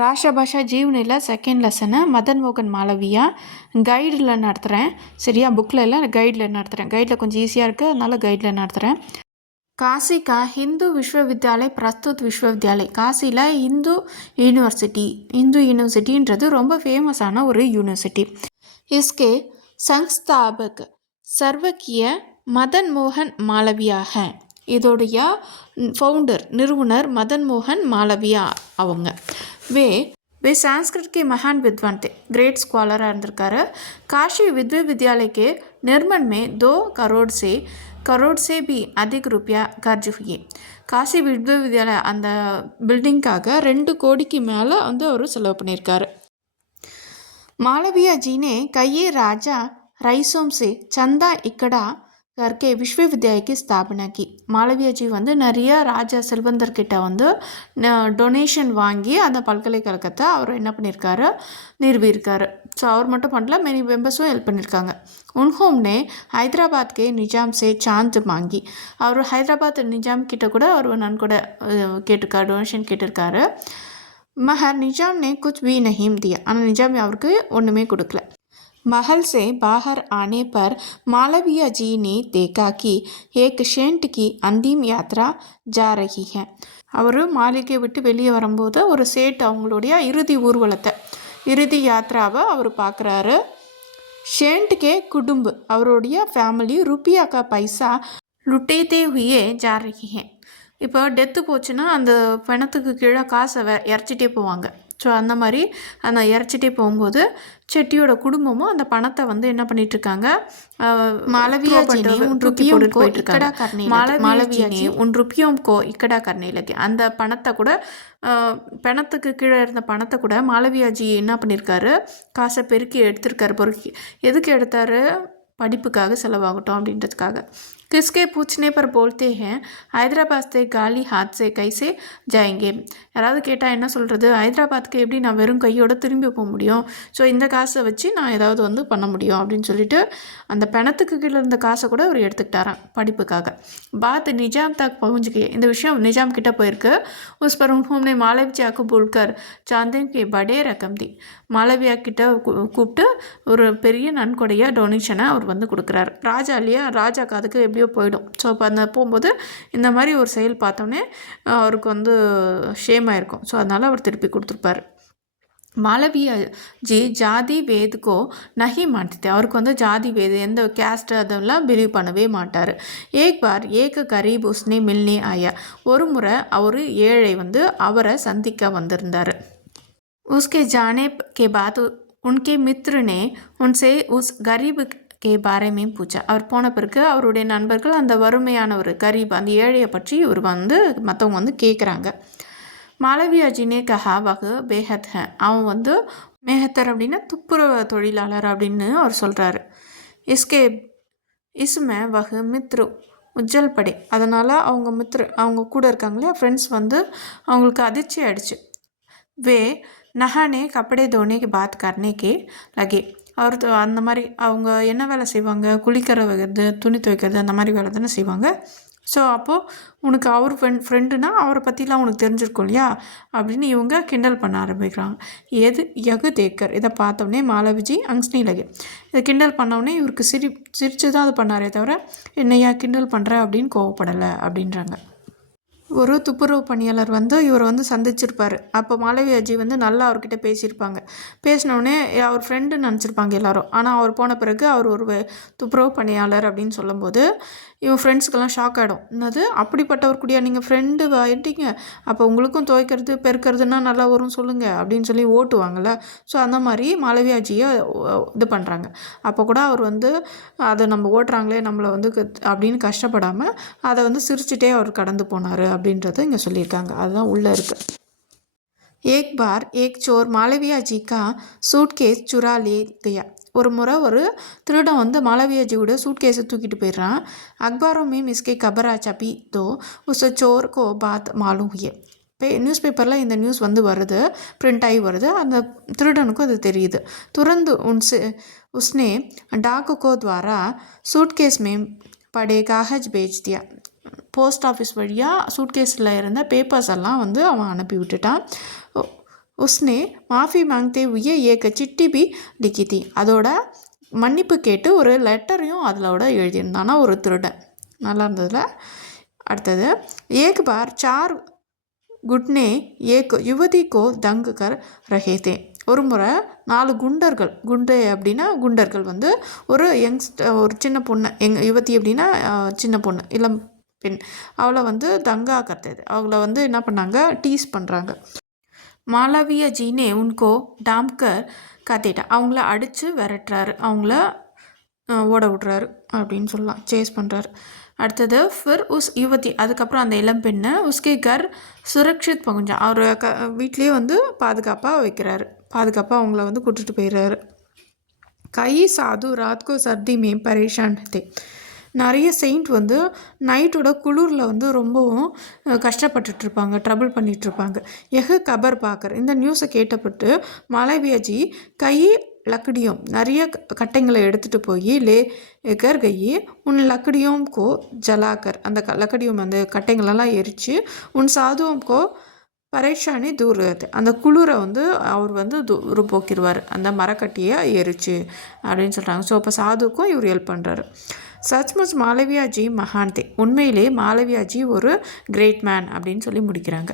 ராஷ்டிரபாஷா ஜீவனில் second லெசனை மதன் மோகன் மாளவியா கைடில் நடத்துகிறேன். சரியா, புக்கில் இல்லை, கைடில் நடத்துகிறேன். கைடில் கொஞ்சம் ஈஸியாக இருக்குது, அதனால் கைடில் நடத்துகிறேன். काशी का हिंदू विश्वविद्यालय प्रस्तुत विश्वविद्यालय காசியில் இந்து யூனிவர்சிட்டின்றது ரொம்ப ஃபேமஸான ஒரு யூனிவர்சிட்டி. इसके संस्थापक सर्वकीय மதன் மோகன் மாளவியா है. இதோடைய ஃபவுண்டர் நிறுவனர் மதன் மோகன் மாளவியா அவங்க. वे संस्कृत के महान विद्वान थे, ग्रेट स्कॉलराக இருந்திருக்காரு. काशी विश्वविद्यालय के निर्माण में 2 करोड़ से भी अधिक रुपया खर्च हुए. காசி விஸ்வவித்யாலயா அந்த பில்டிங்காக 2 கோடிக்கு மேலே வந்து அவர் செலவு பண்ணியிருக்காரு. मालवीय जी ने कई राजा रईसों से चंदा इकट्ठा करके विश्वविद्यालय की स्थापना की. மாளவியா ஜி வந்து நிறைய ராஜா செல்வந்தர்கிட்ட வந்து டொனேஷன் வாங்கி அந்த பல்கலைக்கழகத்தை அவர் என்ன பண்ணியிருக்காரு, நிறுவியிருக்காரு. ஸோ அவர் மட்டும் பண்ணல, மெனி மெம்பர்ஸும் ஹெல்ப் பண்ணியிருக்காங்க. உன்ஹோம்னே ஹைதராபாத் கே நிஜாம் சே சாந்த் வாங்கி, அவர் ஹைதராபாத் நிஜாம் கிட்ட கூட அவர் நன்கொட கேட்டிருக்காரு, டொனேஷன் கேட்டிருக்காரு. மஹர் நிஜாம் ने कुछ भी नहीं दिया, ஆனால் நிஜாம் அவருக்கு ஒன்றுமே கொடுக்கல. महल से बाहर आने पर मालवीय जी ने देखा कि एक सेंट की अंतिम यात्रा जा रही है. அவர் மாளிகை விட்டு வெளியே வரும்போது ஒரு சேட் அவங்களுடைய இறுதி யாத்ராவை அவர் பார்க்குறாரு. ஷேண்ட் கே குடும்பு அவருடைய ஃபேமிலி ருப்பியா கா பைசா லுட்டேதே ஹுயே ஜா ரஹி ஹே. இப்போ டெத்து போச்சுன்னா அந்த பணத்துக்கு கீழே காசை இறச்சிட்டே போவாங்க. ஸோ அந்த மாதிரி அந்த இறச்சிட்டே போகும்போது செட்டியோட குடும்பமும் அந்த பணத்தை வந்து என்ன பண்ணிட்டுருக்காங்க, மாளவியா ஜி உன் ருப்பியோம்கோ இக்கடா கர்னேலக்கு, அந்த பணத்தை கூட பணத்துக்கு கீழே இருந்த பணத்தை கூட மாளவியா ஜி என்ன பண்ணியிருக்காரு, காசை பெருக்கி எடுத்திருக்காரு. பொறுக்கி எதுக்கு எடுத்தார், படிப்புக்காக செலவாகட்டும் அப்படின்றதுக்காக. किसके पूछने पर बोलते हैं हैदराबाद से गाली हाथ से कैसे जाएंगे. யாராவது கேட்டால் என்ன சொல்கிறது, ஹைதராபாத்துக்கு எப்படி நான் வெறும் கையோடு திரும்பி போக முடியும், ஸோ இந்த காசை வச்சு நான் ஏதாவது வந்து பண்ண முடியும் அப்படின்னு சொல்லிட்டு அந்த பணத்துக்கு கீழே இருந்த காசை கூட அவர் எடுத்துக்கிட்டாரான் படிப்புக்காக. பாத் நிஜாம் தக் பहुंच இந்த விஷயம் நிஜாம் கிட்ட போயிருக்கு. உஸ் பர் உன்ஹோம்னே மாளவியாக்கு போல்கர் சாந்தேன் கே படே ரகம் தி, மாளவியா கிட்ட கூப்பிட்டு ஒரு பெரிய நன்கொடையாக டொனேஷனை அவர் வந்து கொடுக்குறாரு. ராஜா இல்லையா, ராஜாக்கு அதுக்கு எப்படியோ போயிடும். ஸோ அப்போ அந்த போகும்போது இந்த மாதிரி ஒரு செயல் பார்த்தோன்னே அவருக்கு வந்து ஷேம் ஆயிருக்கும். ஸோ அதனால் அவர் திருப்பி கொடுத்துருப்பார். மாளவியா ஜி ஜாதி வேதுக்கோ நஹி மாட்டே, அவருக்கு வந்து ஜாதி வேது எந்த கேஸ்ட் அதெல்லாம் பிலீவ் பண்ணவே மாட்டார். ஏக் பார் ஏக் கரீப் உஸ்னே மில்னே ஆயா, ஒரு முறை அவர் ஏழை வந்து அவரை சந்திக்க வந்திருந்தார். उसके जाने के बाद उनके मित्र ने उनसे उस गरीब के बारे में पूछा. அவர் போன பிறகு அவருடைய நண்பர்கள் அந்த வறுமையான ஒரு கரீப் அந்த ஏழையை பற்றி இவர் வந்து மற்றவங்க வந்து கேட்குறாங்க. மாளவியா ஜினே கஹா வகு பேஹத் ஹே, அவன் வந்து மேஹத்தர் அப்படின்னா துப்புரவு தொழிலாளர் அப்படின்னு அவர் சொல்கிறாரு. இஸ்மே வகு மித்ரு உஜ்ஜல் படே, அதனால் அவங்க கூட இருக்காங்களே ஃப்ரெண்ட்ஸ் வந்து அவங்களுக்கு அதிர்ச்சி ஆயிடுச்சு. வே நஹானே கப்படே தோனேக்கு பாத் கர்னேக்கே லகே, அவர் அந்த மாதிரி அவங்க என்ன வேலை செய்வாங்க, குளிக்கிற வைக்கிறது, துணி துவைக்கிறது, அந்த மாதிரி வேலை தானே செய்வாங்க. ஸோ அப்போது உனக்கு அவர் ஃப்ரெண்டுனா அவரை பற்றிலாம் உனக்கு தெரிஞ்சிருக்கும் இல்லையா அப்படின்னு இவங்க கிண்டல் பண்ண ஆரம்பிக்கிறாங்க. எது யகு தேக்கர், இதை பார்த்தோன்னே மாளவிஜி அங்ஸ்னி லகே, இதை கிண்டல் பண்ணோடனே இவருக்கு சிரித்து தான் அது பண்ணாரே தவிர என்னையா கிண்டல் பண்ணுற அப்படின்னு கோவப்படலை அப்படின்றாங்க. ஒரு துப்புரவு பணியாளர் வந்து இவர் வந்து சந்திச்சிருப்பார். அப்போ மாளவியா ஜி வந்து நல்லா அவர்கிட்ட பேசியிருப்பாங்க. பேசினோடனே அவர் ஃப்ரெண்டுன்னு நினச்சிருப்பாங்க எல்லாரும். ஆனால் அவர் போன பிறகு அவர் ஒரு துப்புரவு பணியாளர் அப்படின்னு சொல்லும்போது இவன் ஃப்ரெண்ட்ஸுக்கெல்லாம் ஷாக் ஆகிடும். என்னது அப்படிப்பட்டவர் கூடியா நீங்கள் ஃப்ரெண்டு ஆகிட்டீங்க, அப்போ உங்களுக்கும் துவைக்கிறது பெருக்கிறதுனா நல்லா வரும் சொல்லுங்கள் அப்படின்னு சொல்லி ஓட்டுவாங்கள்ல. ஸோ அந்த மாதிரி மாளவியா ஜியை இது பண்ணுறாங்க. அப்போ கூட அவர் வந்து அதை நம்ம ஓட்டுறாங்களே நம்மளை வந்து அப்படின்னு கஷ்டப்படாமல் அதை வந்து சிரிச்சுட்டே அவர் கடந்து போனார் அப்படின்றத இங்கே சொல்லியிருக்காங்க. அதுதான் உள்ளே இருக்குது. ஏக் பார் ஏக் சோர் மாளவியா ஜி கா சூட்கேஸ் சுரா லே கயா, ஒரு முறை ஒரு திருடன் வந்து மாளவியா ஜியோட சூட்கேஸை தூக்கிட்டு போயிடுறான். அக்பாரோ மேம் இஸ்கே கபரா சபி தோ உஸ் சோர் கோ பாத் மாலும் ஹுயே, நியூஸ் பேப்பரில் இந்த நியூஸ் வந்து வருது, பிரிண்ட் ஆகி வருது, அந்த திருடனுக்கும் அது தெரியுது. துறந்து உஸ்னே டாக்கு கோ துவாரா suitcase ma'am Bade Kagaz page தியா, போஸ்ட் ஆஃபீஸ் வழியாக சூட்கேஸில் இருந்த பேப்பர்ஸ் எல்லாம் வந்து அவன் அனுப்பி விட்டுட்டான். उसने माफ़ी मांगते हुए एक चिट्ठी भी लिखी थी. அதோட மன்னிப்பு கேட்டு ஒரு லெட்டரையும் அதோட எழுதியிருந்தானா ஒரு திருடன். நல்லா இருந்ததில்ல. அடுத்தது, एक बार 4 गुटने एक युवती को दंग कर रहे थे. ஒரு முறை 4 குண்டர்கள், குண்டு அப்படின்னா குண்டர்கள் வந்து ஒரு ஒரு சின்ன பொண்ணு, யுவதி அப்படின்னா சின்ன பொண்ணு, இளம் பெண், அவளை வந்து தங்கா கத்துது, அவங்கள வந்து என்ன பண்ணாங்க, டீஸ் பண்ணுறாங்க. மாளவியா ஜீனே உன்கோ டாம்கர் கத்திட்டா, அவங்கள அடித்து விரட்டுறாரு, அவங்கள ஓட விட்றாரு அப்படின்னு சொல்லலாம், சேஸ் பண்ணுறாரு. அடுத்தது, ஃபிர் உஸ் யுவதி, அதுக்கப்புறம் அந்த இளம்பெண்ணை உஸ்கே கர் சுரக்ஷித் பகுஞ்சா, அவர் வீட்லேயே வந்து பாதுகாப்பாக வைக்கிறாரு, பாதுகாப்பாக அவங்கள வந்து கூட்டிகிட்டு போயிடுறாரு. கை சாது ராத்கோ சர்தி மே பரேஷான் தே, நிறைய செயின்ட் வந்து நைட்டோட குளிரில் வந்து ரொம்பவும் கஷ்டப்பட்டுட்ருப்பாங்க, ட்ரபிள் பண்ணிகிட்ருப்பாங்க. கபர் பார்க்குற, இந்த நியூஸை கேட்டப்பட்டு மாளவியாஜி கை லக்கடியும், நிறைய கட்டைங்களை எடுத்துகிட்டு போய் லேக்கர் கையே உன் லக்கடியும் கோ ஜலாக்கர், அந்த லக்கடியும் அந்த கட்டைங்களெல்லாம் எரித்து உன் சாதுவும் கோ பரேஷானி தூரத்து, அந்த குளிரை வந்து அவர் வந்து தூர போக்கிடுவார், அந்த மரக்கட்டியை எரிச்சு அப்படின்னு சொல்கிறாங்க. ஸோ அப்போ சாதுக்கும் இவர் ஹெல்ப் பண்ணுறாரு. சச்முச் மாளவியாஜி மகான்தே, உண்மையிலே மாளவியாஜி ஒரு கிரேட் மேன் அப்படின்னு சொல்லி முடிக்கிறாங்க.